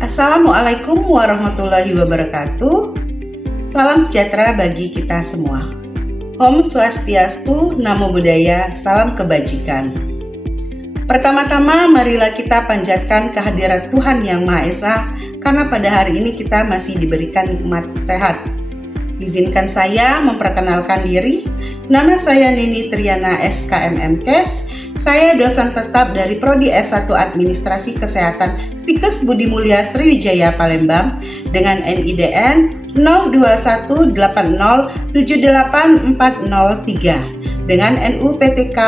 Assalamualaikum warahmatullahi wabarakatuh. Salam sejahtera bagi kita semua. Om Swastiastu, Namo Buddhaya, salam kebajikan. Pertama-tama marilah kita panjatkan kehadirat Tuhan Yang Maha Esa, karena pada hari ini kita masih diberikan nikmat sehat. Izinkan saya memperkenalkan diri. Nama saya Nini Triana SKMMKes. Saya dosen tetap dari Prodi S1 Administrasi Kesehatan Stikes Budi Mulia Sriwijaya Palembang dengan NIDN 0218078403 dengan NUPTK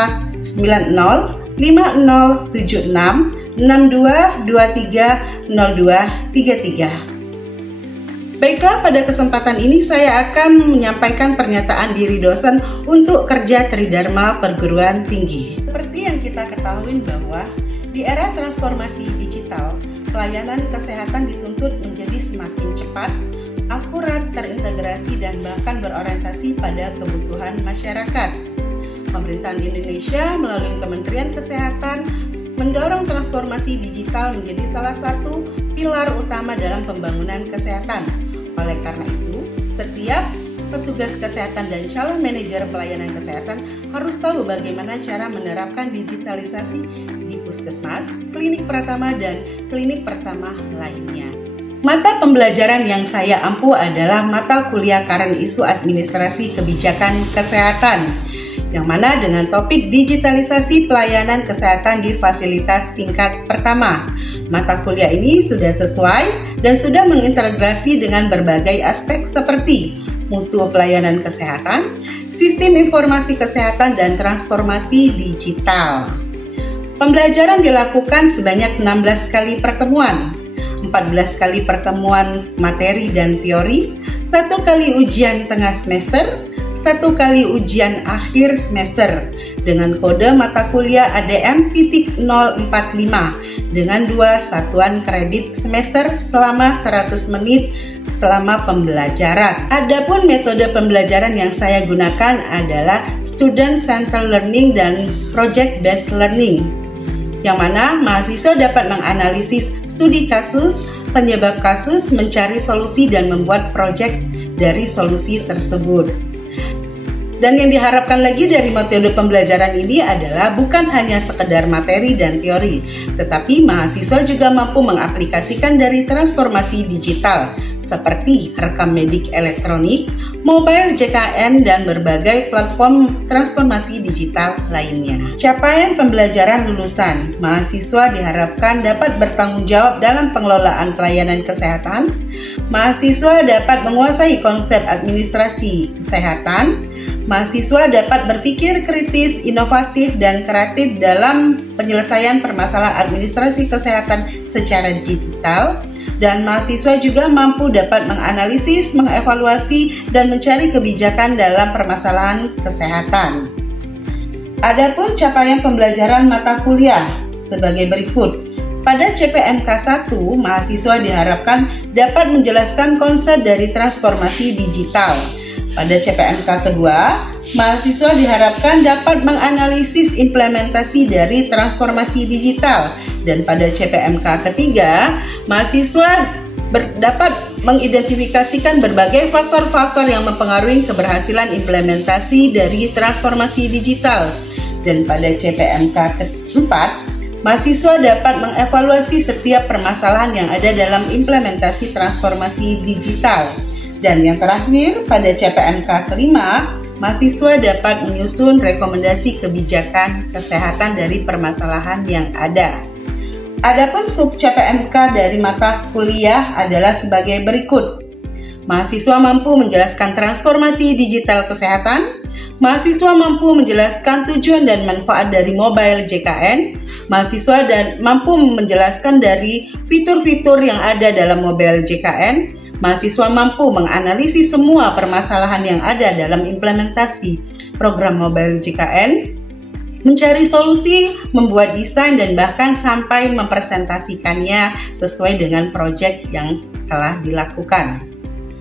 90507662230233. Baiklah, pada kesempatan ini saya akan menyampaikan pernyataan diri dosen untuk kerja Tridharma Perguruan Tinggi. Seperti yang kita ketahui bahwa di era transformasi digital, pelayanan kesehatan dituntut menjadi semakin cepat, akurat, terintegrasi, dan bahkan berorientasi pada kebutuhan masyarakat. Pemerintahan Indonesia melalui Kementerian Kesehatan mendorong transformasi digital menjadi salah satu pilar utama dalam pembangunan kesehatan. Oleh karena itu, setiap petugas kesehatan dan calon manajer pelayanan kesehatan harus tahu bagaimana cara menerapkan digitalisasi di puskesmas, klinik pertama, dan klinik pertama lainnya. Mata pembelajaran yang saya ampu adalah mata kuliah Current Issue Administrasi Kebijakan Kesehatan, yang mana dengan topik digitalisasi pelayanan kesehatan di fasilitas tingkat pertama. Mata kuliah ini sudah sesuai dan sudah mengintegrasi dengan berbagai aspek seperti mutu pelayanan kesehatan, sistem informasi kesehatan, dan transformasi digital. Pembelajaran dilakukan sebanyak 16 kali pertemuan, 14 kali pertemuan materi dan teori, 1 kali ujian tengah semester, 1 kali ujian akhir semester dengan kode mata kuliah ADM.045 dengan 2 satuan kredit semester selama 100 menit selama pembelajaran. Adapun metode pembelajaran yang saya gunakan adalah Student Centered Learning dan Project Based Learning, yang mana mahasiswa dapat menganalisis studi kasus, penyebab kasus, mencari solusi, dan membuat proyek dari solusi tersebut. Dan yang diharapkan lagi dari metode pembelajaran ini adalah bukan hanya sekedar materi dan teori, tetapi mahasiswa juga mampu mengaplikasikan dari transformasi digital seperti rekam medik elektronik, mobile JKN, dan berbagai platform transformasi digital lainnya. Capaian pembelajaran lulusan, mahasiswa diharapkan dapat bertanggung jawab dalam pengelolaan pelayanan kesehatan. Mahasiswa dapat menguasai konsep administrasi kesehatan. Mahasiswa dapat berpikir kritis, inovatif, dan kreatif dalam penyelesaian permasalahan administrasi kesehatan secara digital. Dan mahasiswa juga mampu dapat menganalisis, mengevaluasi, dan mencari kebijakan dalam permasalahan kesehatan. Adapun capaian pembelajaran mata kuliah sebagai berikut. Pada CPMK 1, mahasiswa diharapkan dapat menjelaskan konsep dari transformasi digital. Pada CPMK kedua, mahasiswa diharapkan dapat menganalisis implementasi dari transformasi digital. Dan pada CPMK ketiga, mahasiswa dapat mengidentifikasikan berbagai faktor-faktor yang mempengaruhi keberhasilan implementasi dari transformasi digital. Dan pada CPMK keempat, mahasiswa dapat mengevaluasi setiap permasalahan yang ada dalam implementasi transformasi digital. Dan yang terakhir, pada CPMK kelima, mahasiswa dapat menyusun rekomendasi kebijakan kesehatan dari permasalahan yang ada. Adapun sub CPMK dari mata kuliah adalah sebagai berikut. Mahasiswa mampu menjelaskan transformasi digital kesehatan. Mahasiswa mampu menjelaskan tujuan dan manfaat dari mobile JKN. Mahasiswa mampu menjelaskan dari fitur-fitur yang ada dalam mobile JKN. Mahasiswa mampu menganalisis semua permasalahan yang ada dalam implementasi program mobile JKN, mencari solusi, membuat desain, dan bahkan sampai mempresentasikannya sesuai dengan proyek yang telah dilakukan.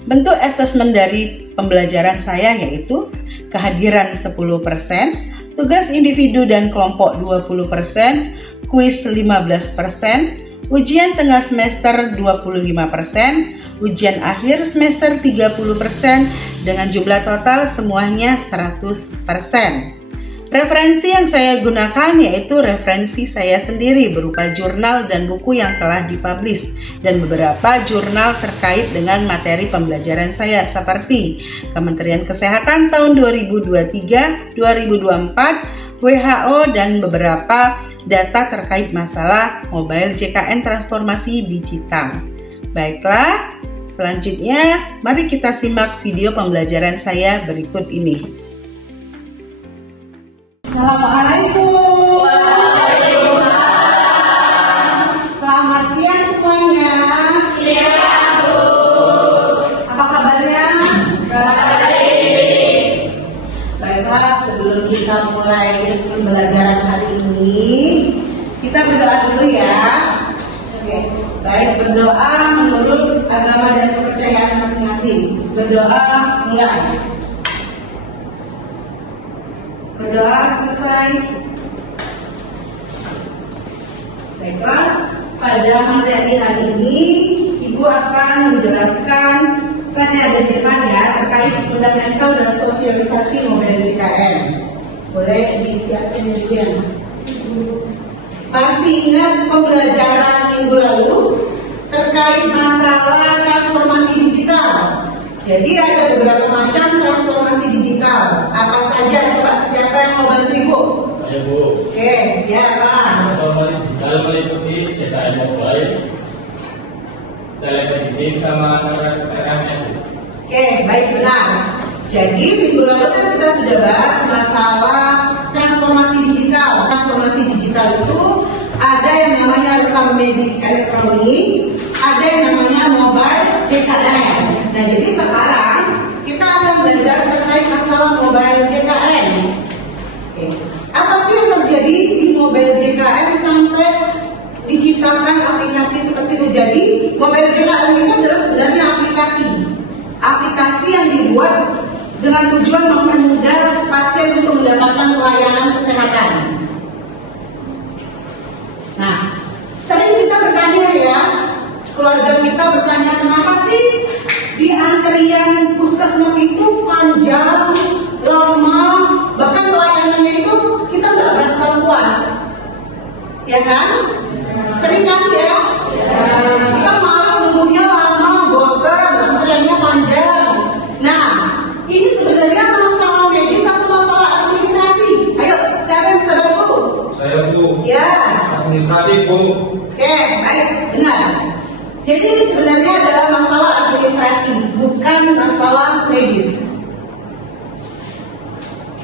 Bentuk asesmen dari pembelajaran saya yaitu kehadiran 10%, tugas individu dan kelompok 20%, kuis 15%, ujian tengah semester 25%, ujian akhir semester 30%, dengan jumlah total semuanya 100%. Referensi yang saya gunakan yaitu referensi saya sendiri berupa jurnal dan buku yang telah dipublish dan beberapa jurnal terkait dengan materi pembelajaran saya seperti Kementerian Kesehatan tahun 2023, 2024, WHO dan beberapa data terkait masalah mobile JKN transformasi digital. Baiklah, selanjutnya mari kita simak video pembelajaran saya berikut ini. Assalamualaikum. Selamat siang semuanya. Siang, Bu. Apa kabarnya? Baik. Baiklah, sebelum kita mulai pembelajaran hari ini, kita berdoa dulu ya. Oke. Baik, berdoa menurut agama dan kepercayaan masing-masing. Berdoa mulai. Berdoa selesai. Baiklah, pada materi hari ini Ibu akan menjelaskan slide yang ada di depan ya terkait fundamental dan sosialisasi mobile JKN. Boleh diisi absen juga. Masih ingat pembelajaran minggu lalu terkait masalah transformasi digital? Jadi ada beberapa macam transformasi digital. Apa saja? Coba siapa yang mau bantu Ibu? Saya, Bu. Oke, ya Pak. Transformasi digital meliputi JKN mobile, telemedicine sama PMN. Oke, baik benar. Jadi minggu lalu kan kita sudah bahas masalah transformasi digital. Transformasi digital itu ada yang namanya rekam medik elektronik, ada yang namanya mobile JKN. Nah, jadi sekarang kita akan belajar terkait masalah mobile JKN. Oke. Apa sih yang terjadi di mobile JKN sampai diciptakan aplikasi seperti itu? Jadi, mobile JKN itu adalah sebenarnya aplikasi yang dibuat dengan tujuan mempermudah pasien untuk mendapatkan pelayanan kesehatan. Nah, sering kita bertanya ya, keluarga kita bertanya, kenapa sih di antrian puskesmas itu panjang, lama, bahkan pelayanannya itu kita nggak merasa puas, ya kan? Sering kan ya? Kita malas nunggunya lama, bosan, antriannya panjang. Nah, ini sebenarnya masalah medis atau masalah administrasi? Ayo, siapa yang bisa bantu? Saya, Bu. Ya. Administrasi, Bu. Oke, baik, benar. Jadi ini sebenarnya adalah masalah administrasi, bukan masalah medis.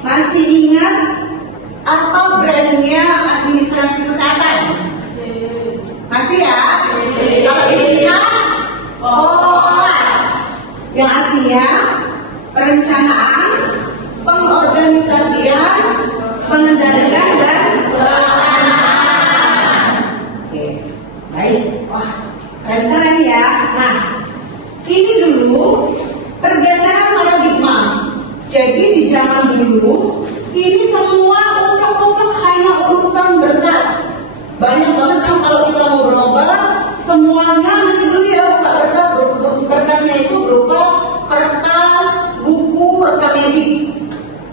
Masih ingat apa brandnya administrasi kesehatan? Masih ya? Kalau disingkat POLAS, yang artinya perencanaan, pengorganisasian, pengendalian dan pelaksanaan. Oke, baik. Wah, keren-keren ya. Nah, ini dulu pergeseran paradigma. Jadi di zaman dulu ini semua umpuk-umpuk hanya urusan berkas. Banyak banget kan kalau kita mau berobat, semuanya nanti dulu ya buka berkas. Berkasnya itu berupa kertas, buku, rekam medik.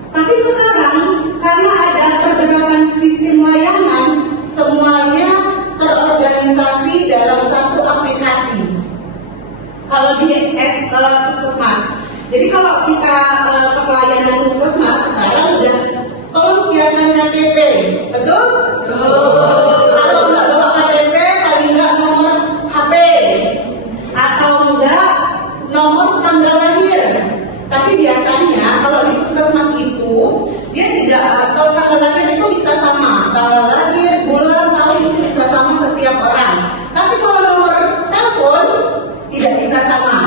Tapi sekarang karena ada pergerakan sistem layanan, semuanya terorganisasi dalam satu aplikasi. Kalau di puskesmas, jadi kalau kita ke pelayanan puskesmas sekarang udah tolong siapkan KTP, betul? Kalau nggak bawa KTP, paling nggak nomor HP atau enggak nomor tanggal lahir. Tapi biasanya kalau di puskesmas itu dia tidak, kalau tanggal lahir itu bisa sama, tanggal lahir, bulan, tahun itu bisa sama setiap orang. Tapi kalau nomor telepon tidak bisa sama.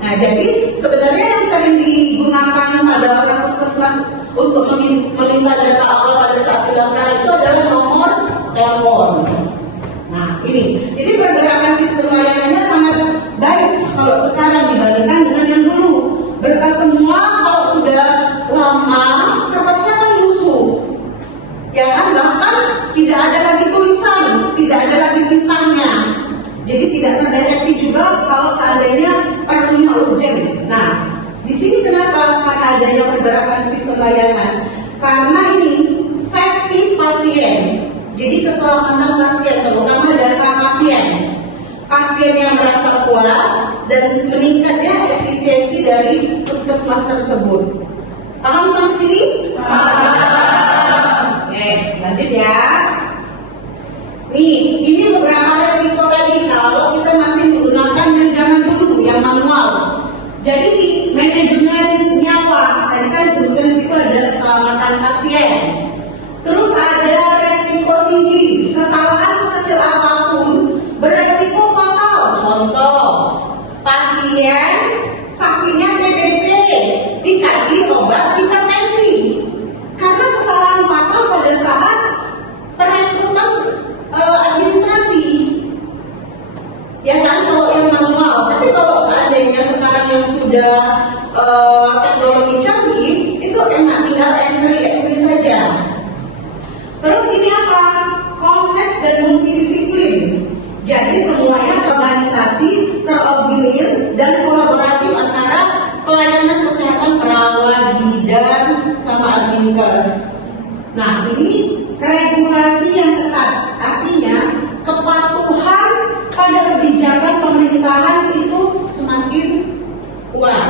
Nah, jadi sebenarnya yang sering digunakan pada orang puskesmas untuk meminta data awal pada saat pendaftaran itu adalah nomor telepon. Nah, ini. Jadi pergerakan sistem layanannya sangat baik kalau sekarang dibandingkan dengan yang dulu. Berkas semua kalau sudah lama adanya pergerakan sistem layanan. Karena ini safety pasien, jadi keselamatan pasien, terutama data pasien. Pasien yang merasa puas dan meningkatnya efisiensi dari puskesmas tersebut. Paham sampai sini? Paham. Oke, lanjut ya. Nih, ini beberapa resiko tadi kalau kita masih menggunakan yang zaman dulu, yang manual. Jadi manajemen nyawa, tadi kan disebutkan di situ ada keselamatan pasien. Terus ada resiko tinggi, kesalahan sekecil apapun beresiko fatal. Contoh, pasien sakitnya TBC dikasih obat hipertensi karena kesalahan fatal pada saat perekrutan administrasi. Ya kan, kalau yang manual. Tapi kalau seandainya sekarang yang sudah teknologi canggih, itu enak, tinggal entry saja. Terus ini apa? Kompleks dan multidisiplin. Jadi semuanya organisasi terorganisir dan kolaboratif antara pelayanan kesehatan perawat, bidan, sama adminkes. Nah, ini regulasi yang ketat, artinya kepatuhan pada kebijakan pemerintahan itu semakin kuat.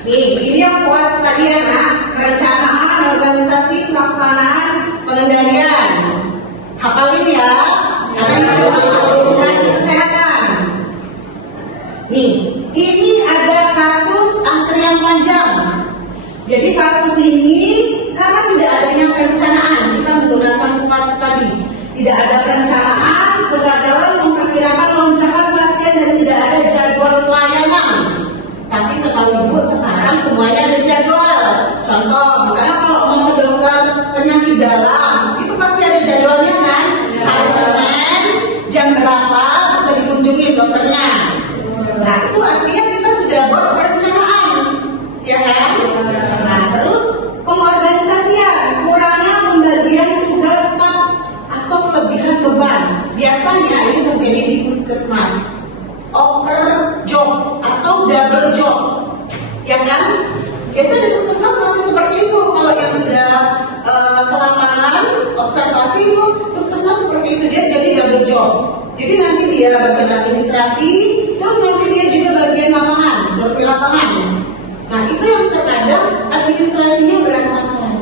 Nih, ini yang kuat tadi ya, perencanaan, organisasi, pelaksanaan, pengendalian. Hafalin ya, karena itu administrasi kesehatan. Nih, ini ada kasus antrian panjang. Jadi kasus ini karena tidak adanya perencanaan, kita menggunakan kuat tadi. Tidak ada perencanaan, kegagalan memperkirakan lonjakan pasien dan tidak ada jadwal pelayanan. Tapi setahu ibu sekarang semuanya ada jadwal. Contoh, misalnya kalau mau ke dokter penyakit dalam, itu pasti ada jadwalnya kan? Hari Senin jam berapa bisa dikunjungi dokternya. Nah, itu artinya kita sudah buat perencanaan, ya kan? Nah, terus pengorganisasian, kurangnya pembagian tugas staf atau kelebihan beban. Biasanya ini terjadi di puskesmas. Overjob atau double job, ya kan? Biasanya di puskesmas masih seperti itu. Kalau yang sudah ke lapangan observasi itu puskesmas seperti itu, dia jadi double job. Jadi nanti dia bagian administrasi, terus nanti dia juga bagian lapangan, survei lapangan. Nah, itu yang terkadang administrasinya berantakan.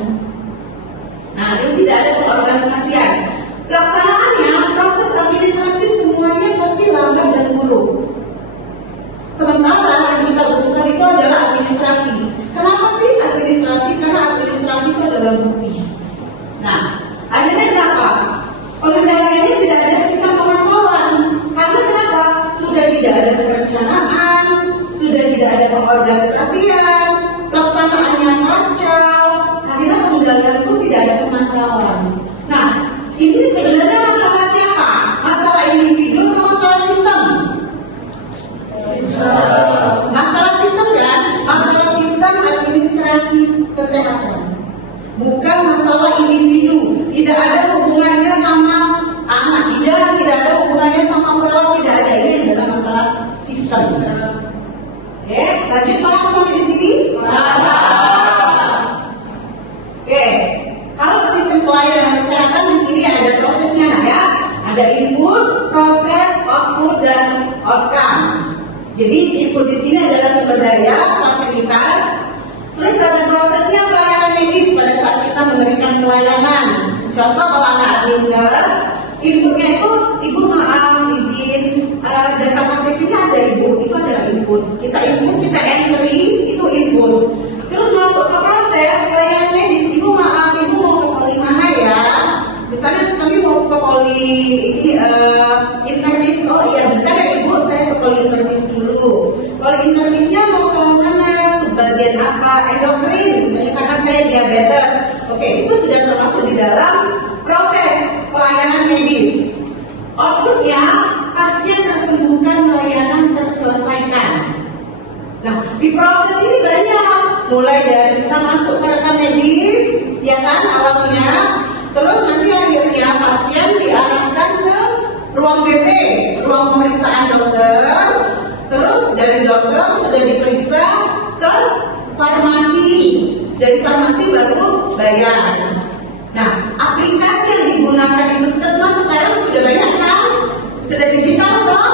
Nah, ini tidak ada pengorganisasian. Pelaksanaannya, proses administrasi semuanya pasti lambat dan buruk. Sementara yang kita butuhkan itu adalah administrasi. Kenapa sih administrasi? Karena administrasi itu adalah bukti. Nah, akhirnya kenapa? Pengendaliannya tidak ada sistem pemantauan. Karena kenapa? Sudah tidak ada perencanaan, sudah tidak ada pengorganisasian, pelaksanaannya kacau. Akhirnya pengendalian itu tidak ada pemantauan. Nah, ini sebenarnya masalah siapa? Masalah individu atau masalah sistem? Masalah sistem kan? Masalah sistem administrasi kesehatan. Bukan masalah individu. Tidak ada hubungannya sama anak, tidak ada hubungannya sama perawat, tidak ada. Ini adalah masalah sistem. Oke, lanjut paham sampai di sini? Oke, kalau sistem pelayanan kesehatan di sini ada prosesnya ya. Ada input, proses, output, dan outcome. Jadi input di sini adalah sumber daya, fasilitas. Terus ada prosesnya pelayanan medis pada saat kita memberikan pelayanan. Contoh kalau anak adminkes, inputnya itu ibu maaf izin data KTP-nya ada ibu, itu adalah input. Kita input, kita entry, itu input. Terus masuk ke proses pelayanan medis, ibu maaf ibu mau ke poli mana ya? Misalnya kami mau ke poli ini internis, oh iya bentar ya ibu saya ke poli internis dulu. Poli internisnya mau ke mana? Subbagian apa? Endokrin misalnya karena saya diabetes. Oke, itu sudah termasuk di dalam proses pelayanan medis. Outputnya pasien tersembuhkan, layanan terselesaikan. Nah, di proses ini banyak, mulai dari kita masuk ke rekam medis, ya kan awalnya, terus nanti akhirnya pasien diarahkan ke ruang BP, ruang pemeriksaan dokter, terus dari dokter sudah diperiksa ke farmasi, dari farmasi baru bayar. Nah, aplikasi yang digunakan di puskesmas sekarang sudah banyak kan? Sudah digital toh?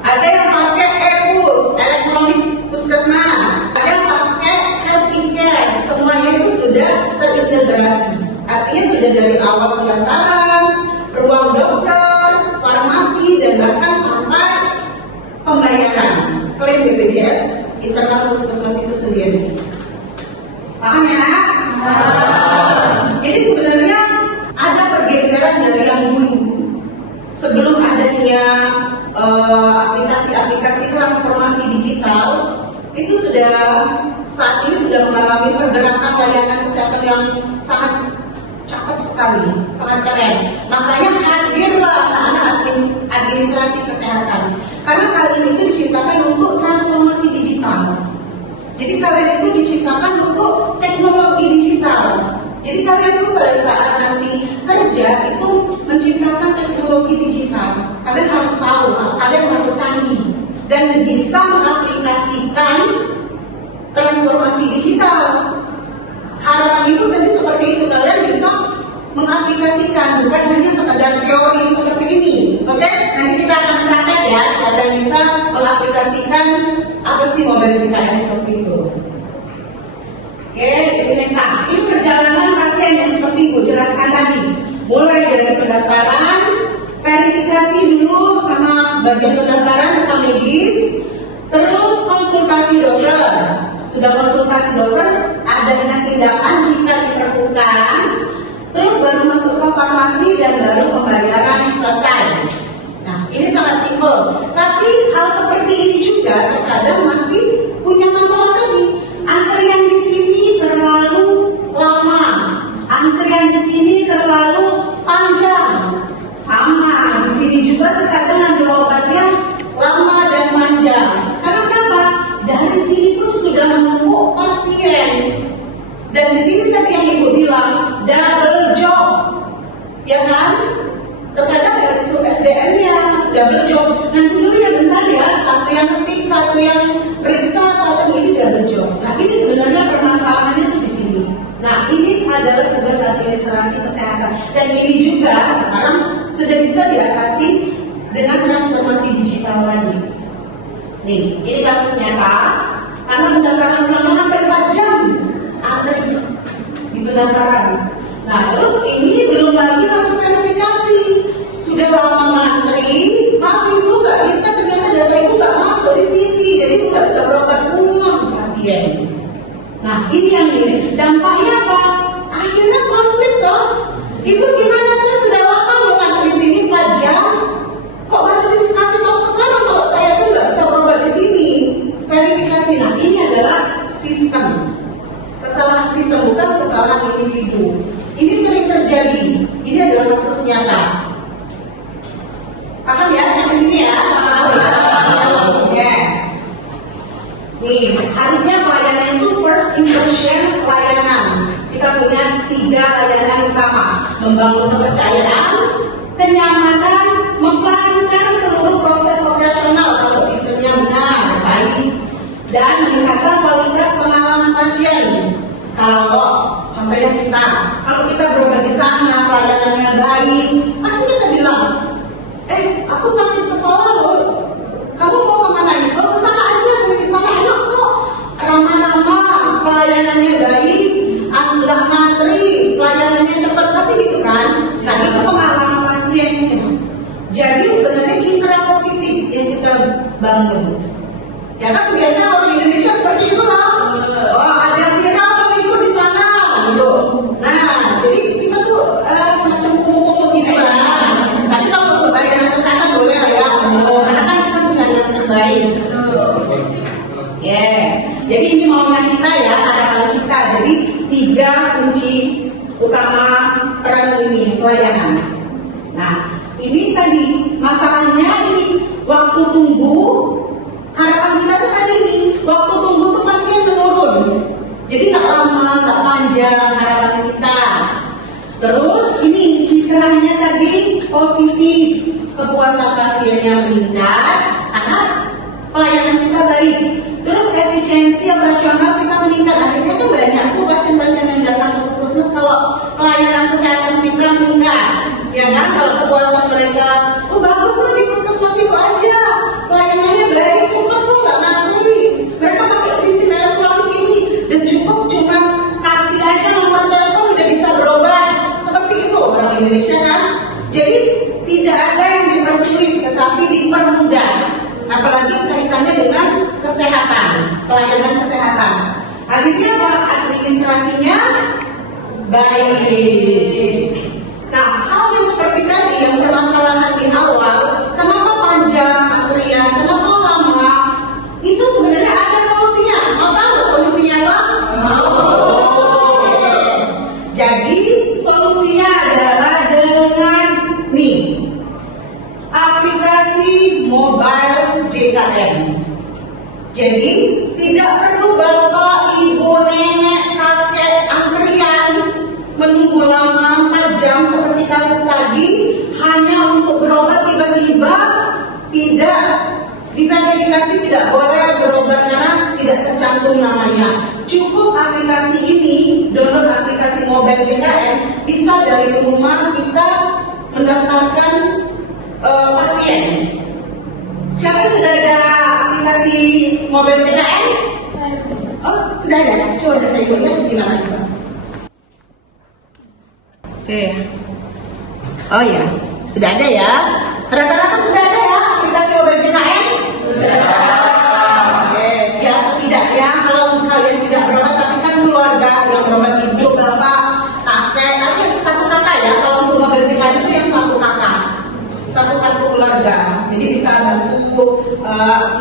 Ada yang pakai e-pus, elektronik puskesmas, ada yang pakai health ticket, semuanya itu sudah terintegrasi. Artinya sudah dari awal pendaftaran, ruang dokter, farmasi, dan bahkan sampai pembayaran klaim BPJS internal puskesmas itu sendiri. Paham ya? Jadi sebenarnya ada pergeseran dari yang dulu. Sebelum adanya aplikasi-aplikasi transformasi digital, itu sudah saat ini sudah mengalami pergerakan layanan kesehatan yang sangat cakep sekali, sangat keren. Makanya hadirlah anak-anak administrasi kesehatan. Karena kalian itu diciptakan untuk transformasi digital. Jadi kalian itu diciptakan untuk teknologi digital. Jadi kalian itu pada saat nanti kerja itu menciptakan teknologi digital. Kalian harus tahu, kalian harus canggih dan bisa mengaplikasikan transformasi digital. Harapan itu tadi seperti itu, kalian bisa mengaplikasikan, bukan hanya sekedar teori seperti ini. Oke? Nanti kita akan praktek ya, siapa yang bisa mengaplikasikan apa sih model JKN seperti itu. Oke, ini next. Ini perjalanan pasien yang seperti Ibu jelaskan tadi. Mulai dari pendaftaran, verifikasi dulu sama bagian pendaftaran rekam medis, terus konsultasi dokter. Sudah konsultasi dokter, ada dengan tindakan jika diperlukan, terus baru masuk ke farmasi dan baru pembayaran selesai. Nah, ini sangat simpel. Tapi hal seperti ini juga terkadang masih punya masalah tadi. Antrian di sini terlalu lama, antrian di sini terlalu panjang. Sama, di sini juga terkadang ambil obatnya lama dan panjang. Karena kenapa? Dari sini pun sudah menumpuk pasien. Dan di sini tadi yang Ibu bilang, double job. Ya kan? Terkadang SDM-nya double job. Nanti dulu ya bentar ya, satu yang ketik, satu yang periksa, satu ini double job. Nah, ini sebenarnya permasalahannya tuh di sini. Nah, ini adalah tugas administrasi kesehatan. Dan ini juga sekarang sudah bisa diatasi dengan transformasi digital lagi. Nih, ini kasus nyata. Karena pendaftaran ulang hampir 4 jam antri di pendaftaran. Nah, terus ini belum lagi harus verifikasi. Sudah lama ngantri, tapi Ibu nggak bisa, ternyata data Ibu nggak masuk di sini, jadi Ibu nggak bisa berobat ulang pasien. Nah, ini yang ini. Dampaknya apa? Akhirnya konflik toh. Ibu gimana, saya sudah lama ngantri di sini 4 jam, kok baru dikasih tahu sekarang kalau saya tuh nggak bisa berobat di sini? Verifikasi. Nah, ini adalah sistem. Kesalahan sistem, bukan kesalahan individu. Ini sering terjadi. Ini adalah kasus nyata. Paham ya? Sampai sini ya? Paham ya? Ya. Nih, harusnya pelayanan itu first impression pelayanan. Kita punya 3 layanan utama: membangun kepercayaan, kenyamanan, memperlancar seluruh proses operasional kalau sistemnya benar, baik, dan meningkatkan kualitas pengalaman pasien. Kalau contohnya kalau kita berobat di sana, pelayanannya baik, pasti kita bilang, aku sakit kepala loh, kamu mau kemana ini? Ke sana aja, di sana enak kok, ramah-ramah, pelayanannya baik, nggak ngantri, pelayanannya cepat, pasti gitu kan? Nah, itu pengalaman pasiennya. Jadi sebenarnya citra positif yang kita bangun. Ya kan biasanya orang Indonesia seperti itu lah. Oh, ada yang viral itu di sana, gitu. Nah, jadi kita tuh semacam kumpul gitu lah. Tapi kalau untuk layanan kesehatan boleh lah ya, karena kan kita bisa yang terbaik. Jadi ini maunya kita ya, harapan kita. Jadi 3 kunci utama peran ini pelayanan. Nah, ini tadi masalahnya ini waktu tunggu. Harapan kita tuh tadi nih, waktu tunggu tuh pasien menurun. Jadi nggak lama, nggak panjang harapan kita. Terus ini citranya tadi positif, kepuasan pasiennya meningkat karena pelayanan kita baik. Terus efisiensi efisiensi operasional kita meningkat. Akhirnya kan banyak tuh pasien-pasien yang datang ke puskesmas kalau pelayanan kesehatan kita meningkat, ya kan? Kalau kepuasan mereka, oh bagus tuh di puskesmas itu aja, pelayanannya baik, cepat kok nggak ngantri. Mereka pakai sistem elektronik ini dan cukup cuman kasih aja nomor telepon udah bisa berobat. Seperti itu orang Indonesia kan. Jadi tidak ada yang dipersulit, tetapi dipermudah. Apalagi kaitannya dengan kesehatan, pelayanan kesehatan. Akhirnya administrasinya baik. Nah, hal yang seperti tadi yang permasalahan di awal, kenapa panjang antrian, kenapa lama, itu sebenarnya ada solusinya. Mau tahu solusinya apa? Jadi solusinya adalah dengan aplikasi mobile JKN. Jadi tidak perlu bapak, ibu, nenek, kakek antrian menunggu lama 4 jam seperti kasus tadi hanya untuk berobat tiba-tiba tidak diverifikasi, tidak boleh berobat karena tidak tercantum namanya. Cukup aplikasi ini, download aplikasi mobile JKN, bisa dari rumah kita mendaftarkan pasien. Siapa sudah ada aplikasi mobile JKN? Oh, sudah ada. Coba saya lihat gimana coba. Oke. Oh ya, sudah ada ya. Rata-rata sudah ada ya aplikasi mobile JKN? Sudah. Oke. Ya setidaknya kalau kalian tidak berobat tapi kan keluarga yang berobat ibu, bapak, kakek, nanti satu kakak ya. Kalau untuk mobile JKN itu yang satu kakak. Satu kartu keluarga, jadi bisa bantu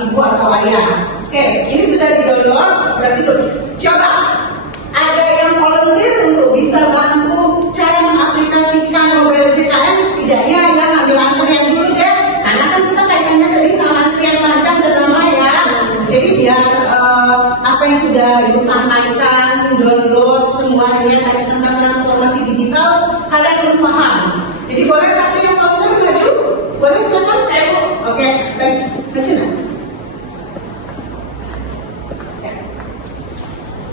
ibu atau ayah. Oke, ini sudah di-download, berarti tuh coba ada yang volunteer untuk bisa bantu cara mengaplikasikan mobile JKN, setidaknya ya ambil antrian dulu deh, karena kan kita kaitannya tadi sama antrian panjang dan lama ya. Jadi biar apa yang sudah ibu sampaikan, download semuanya tadi tentang transformasi digital, kalian belum paham. Jadi boleh satu yang volunteer maju? Boleh silakan? Oke, baik. Maju nak.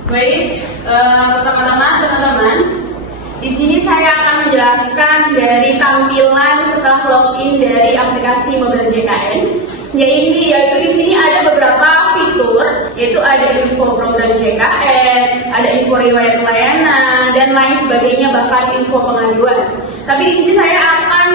Baik, pertama-tama teman-teman, di sini saya akan menjelaskan dari tampilan setelah login dari aplikasi mobile JKN. Yaitu di sini ada beberapa fitur, yaitu ada info program JKN, ada info riwayat pelayanan dan lain sebagainya, bahkan info pengaduan. Tapi di sini saya akan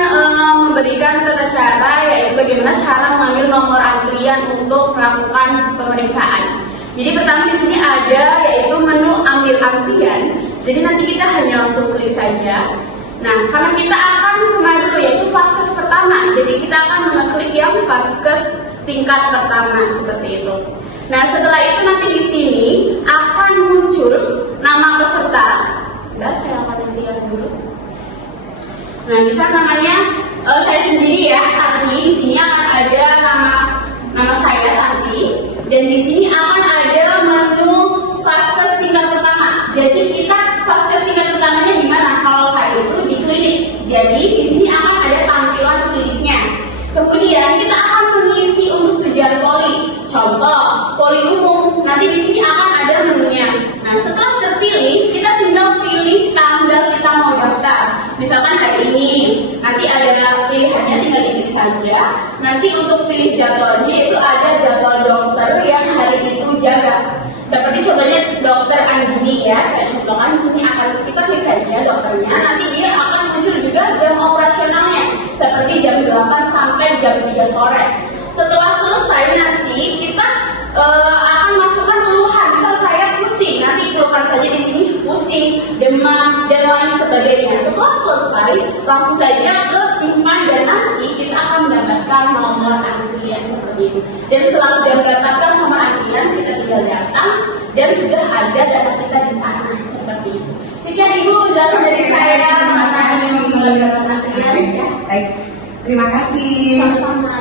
memberikan tata cara, yaitu bagaimana cara mengambil nomor antrian untuk melakukan pemeriksaan. Jadi pertama di sini ada yaitu menu ambil antrian. Jadi nanti kita hanya langsung klik saja. Nah, karena kita akan kemana dulu yaitu vaskes pertama. Jadi kita akan mengeklik yang vaskes tingkat pertama seperti itu. Nah, setelah itu nanti di sini akan muncul nama peserta. Saya akan isikan dulu. Nah, misal namanya saya sendiri ya, Tati. Di sini akan ada nama saya Tati, dan di sini akan ada menu vaskes tingkat pertama. Jadi kita vaskes tingkat pertamanya di mana? Kalau saya itu di klinik. Jadi di sini akan ada tampilan kliniknya. Kemudian kita akan mengisi untuk tujuan poli. Contoh, poli umum. Nanti di sini akan ada menunya. Nah, setelah terpilih, kita tinggal pilih tanggal kita mau daftar. Misalkan hari ini, nanti ada pilihannya tinggal ini saja. Nanti untuk pilih jadwalnya itu ada jadwal dokter yang hari itu jaga. Seperti contohnya dokter Andini ya, saya contohkan di sini akan kita klik saja dokternya. Nanti dia akan muncul juga jam operasionalnya, seperti jam 8 sampai jam 3 sore. Setelah selesai nanti kita akan masukkan keluhan. Misal saya pusing, nanti keluhan saja di sini pusing, demam dan lain sebagainya. Setelah selesai, langsung saja ke simpan dan nanti kita akan mendapatkan nomor antrian seperti itu. Dan setelah sudah mendapatkan nomor antrian, kita tinggal datang dan sudah ada data kita di sana seperti itu. Sekian Ibu penjelasan dari saya. Terima kasih. Baik, terima kasih. Sama-sama.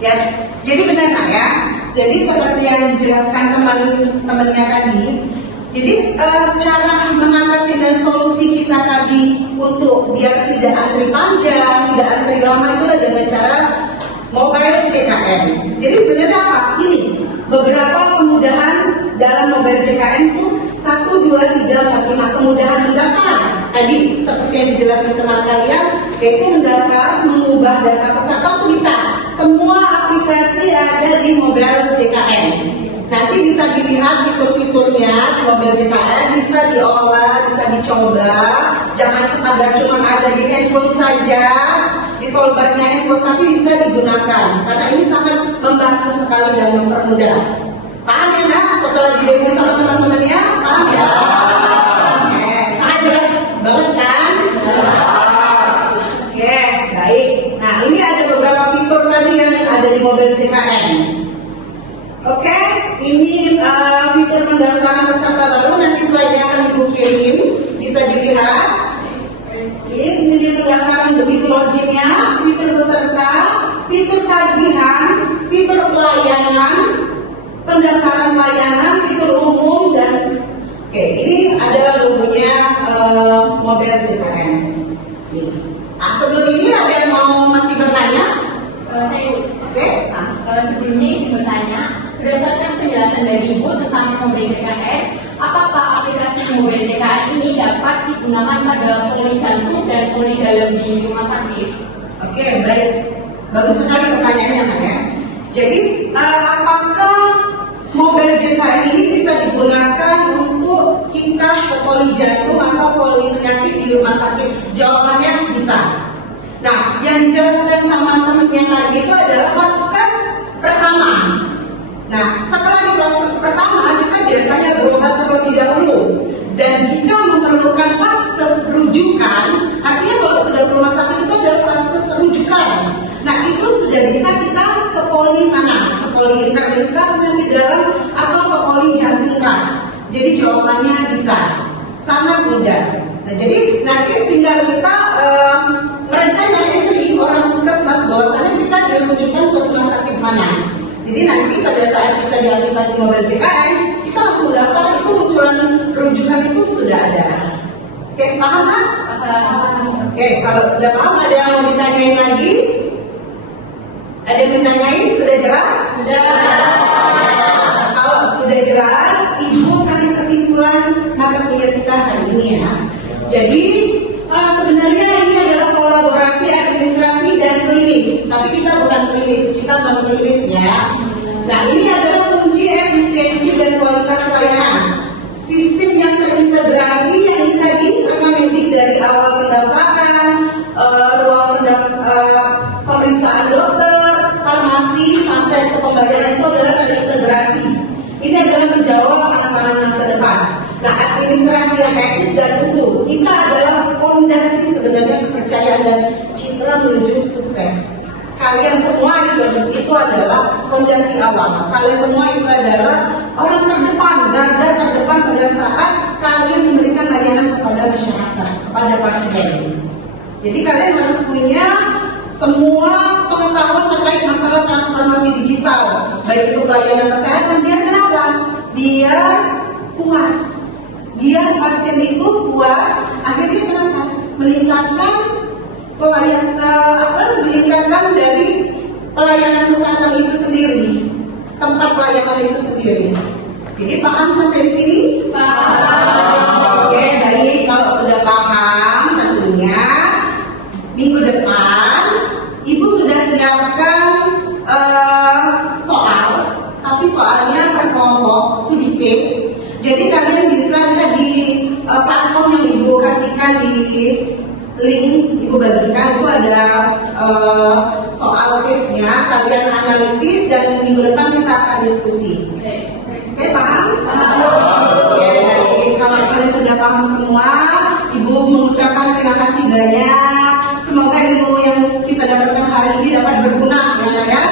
Ya, jadi benar nak ya. Jadi seperti yang dijelaskan teman-temannya tadi. Jadi cara mengatasi dan solusi kita tadi untuk biar tidak antri panjang, tidak antri lama itu adalah dengan cara mobile JKN. Jadi sebenarnya apa? Ini beberapa kemudahan mobil JKN itu 1, 2, 3, 4, 5 kemudahan mendaftar. Tadi seperti yang dijelaskan teman kalian, yaitu mendaftar, mengubah data peserta itu bisa. Semua aplikasi ada di mobil JKN. Nanti bisa dilihat fitur-fiturnya di mobil JKN, bisa diolah, bisa dicoba. Jangan sekadar cuma ada di handphone saja, di toolbarnya handphone, tapi bisa digunakan. Karena ini sangat membantu sekali dan mempermudah. Paham ya nak? Setelah di demo sama teman-temannya, paham ya? Sangat jelas banget kan? Oke, baik. Nah, ini ada beberapa fitur tadi yang ada di mobil JKN. Oke, ini fitur pendaftaran peserta baru, nanti slide-nya akan Ibu kirim, bisa dilihat. Ini dia pendaftaran, begitu logiknya, fitur peserta, fitur tagihan, fitur pelayanan, pendaftaran layanan, fitur umum, dan oke, ini adalah logonya mobil JKN. Nah, sebelum ini ada yang mau masih bertanya? Oke. Sebelumnya izin bertanya, berdasarkan penjelasan dari Ibu tentang mobil JKN, apakah aplikasi mobil JKN ini dapat digunakan pada poli jantung dan poli dalam di rumah sakit? Oke, baik. Bagus sekali pertanyaannya, Nak ya. Jadi, apakah mobil JKN ini bisa digunakan untuk kita ke poli jantung atau poli penyakit di rumah sakit? Jawabannya bisa. Nah, yang dijelaskan sama temennya tadi itu adalah vaskes pertama. Nah, setelah di vaskes pertama, kita biasanya berobat terlebih dahulu. Dan jika memerlukan vaskes rujukan, artinya kalau sudah ke rumah sakit itu adalah vaskes rujukan. Nah, itu sudah bisa kita ke poli mana? Ke poli interniska, penyakit dalam, atau ke poli jantung kan? Jadi jawabannya bisa, sangat mudah. Nah, jadi nanti tinggal kita mereka yang entry orang puskesmas bahwasanya kita dirujukan ke rumah sakit mana. Jadi nanti pada saat kita di aplikasi mobil JKN, kita langsung daftar, itu munculan rujukan itu sudah ada. Oke, paham kan? Oke, kalau sudah paham, ada yang mau ditanyain lagi? Ada yang ditanyain? Sudah jelas? Sudah. Kalau sudah jelas, Ibu kasih kesimpulan mata kuliah kita hari ini ya. Jadi sebenarnya ini adalah kolaborasi administrasi dan klinis, tapi kita bukan klinis, kita non klinis ya. Nah, ini adalah kunci efisiensi dan kualitas layanan. Sistem yang terintegrasi yang ini tadi rekomendik dari awal pendaftaran, ruang pemeriksaan dokter, farmasi sampai ke pembayaran itu adalah terintegrasi. Ini adalah menjawab tantangan masa depan. Nah, administrasi yang etis dan utuh, kita adalah fondasi sebenarnya kepercayaan dan citra menuju sukses. Kalian semua itu adalah fondasi awal. Kalian semua itu adalah orang terdepan, garda terdepan pada saat kalian memberikan layanan kepada masyarakat, kepada pasien. Jadi kalian harus punya semua pengetahuan terkait masalah transformasi digital, baik itu pelayanan kesehatan. Biar kenapa? Biar puas. Biar pasien itu puas, akhirnya kenapa? Meningkatkan meningkatkan dari pelayanan kesehatan itu sendiri, tempat pelayanan itu sendiri. Jadi paham sampai di sini? Paham. Oke, baik. Kalau sudah paham, tentunya minggu depan Ibu sudah siapkan soal, tapi soalnya per kelompok, studi case. Jadi kalian bisa lihat di platform yang Ibu kasihkan di link Ibu bagikan, itu ada soal case-nya, kalian analisis dan minggu depan kita akan diskusi. Oke, paham? Oke, baik. Kalau kalian sudah paham semua, Ibu mengucapkan terima kasih banyak. Semoga ilmu yang kita dapatkan hari ini dapat berguna ya.